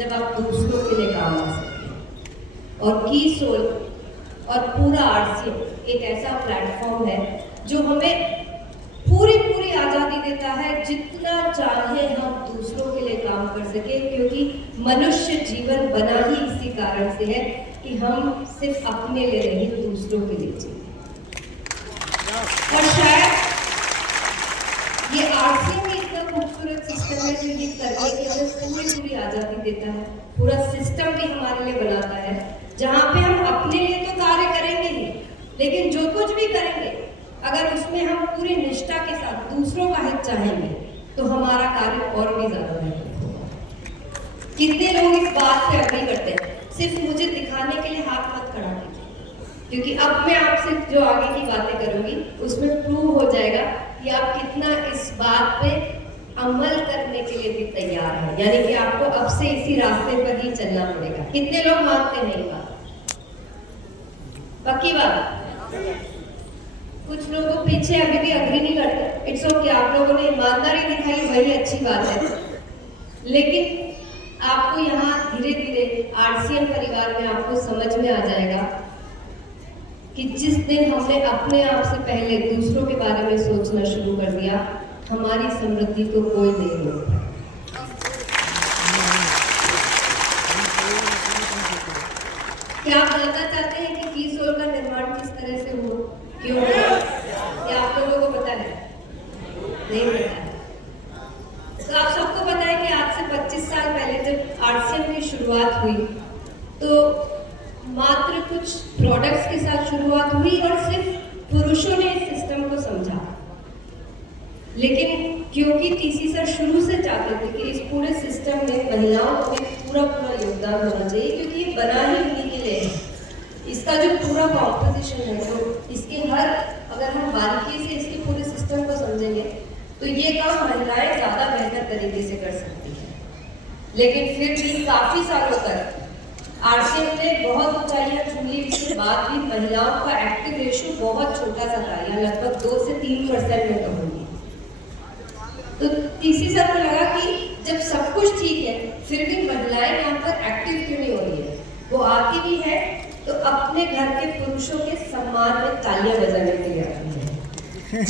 जब आप दूसरों के लिए काम कर सकते। और की सोल और पूरा आरसीएम एक ऐसा प्लेटफॉर्म है जो हमें पूरी आज़ादी देता है, जितना चाहे हम दूसरों के लिए काम कर सके, क्योंकि मनुष्य जीवन बना ही इसी कारण से है कि हम सिर्फ अपने लिए नहीं, दूसरों के लिए जिए। और शायद ये आरसीएम में इतना खूबसूरत सिस्टम है जो ये करने की हमें पूरी आज़ादी देता है। पूरा सिस्टम भी हमारे लिए बनाता है, जहाँ पे हम अपने लिए तो कार्य करेंगे ही, लेकिन जो कुछ भी करेंगे अगर उसमें हम पूरी निष्ठा के साथ दूसरों का हित चाहेंगे तो हमारा कार्य और भी ज्यादा बेहतर होगा। कितने लोग इस बात पे अग्री करते हैं? सिर्फ मुझे दिखाने के लिए हाथ मत खड़ा कीजिए, क्योंकि अब मैं आपसे जो आगे की बातें करूंगी उसमें प्रूव हो जाएगा कि आप कितना इस बात पे अमल करने के लिए भी तैयार है। यानी कि आपको अब से इसी रास्ते पर ही चलना पड़ेगा। कितने लोग मानते हैं ये बात? पक्की बात? कुछ लोगों पीछे अभी भी अग्री नहीं करते। इट्स ओके, आप लोगों ने ईमानदारी दिखाई, वही अच्छी बात है। लेकिन आपको यहाँ धीरे धीरे आरसीएम परिवार में आपको समझ में आ जाएगा कि जिस दिन हमने अपने आप से पहले दूसरों के बारे में सोचना शुरू कर दिया, हमारी समृद्धि को कोई नहीं रोक पाएगा। क्या आप जानना चाहते हैं कि की सोल का निर्माण किस तरह से हो, क्यों हो? क्या आप लोगों को पता है? नहीं पता है। तो आप सबको पता है कि आज से 25 साल पहले जब आरसीएम की शुरुआत हुई तो मात्र कुछ प्रोडक्ट्स के साथ शुरुआत हुई और सिर्फ पुरुषों ने इस सिस्टम को समझा। लेकिन क्योंकि टीसी सर शुरू से चाहते थे कि इस पूरे सिस्टम में महिलाओं को पूरा योगदान होना चाहिए, क्योंकि ये बना ही उन्हीं के लिए है। इसका जो पूरा कॉम्पोजिशन है, तो इसके हर, अगर हम बारीकी से इसके पूरे सिस्टम को समझेंगे तो ये काम महिलाएं ज़्यादा बेहतर तरीके से कर सकती हैं। लेकिन फिर भी काफ़ी सालों तक आरसीएम ने बहुत ऊंचाइयां छूली, इसके बाद भी महिलाओं का एक्टिव रेशियो बहुत छोटा सा था, या लगभग 2 से 3% में कहूँगी। तो टीसी सर को लगा कि जब सब कुछ ठीक है फिर भी महिलाएं यहाँ पर एक्टिव क्यों नहीं हो रही है? वो आती भी है तो अपने घर के पुरुषों के सम्मान में तालियां बजाने के लिए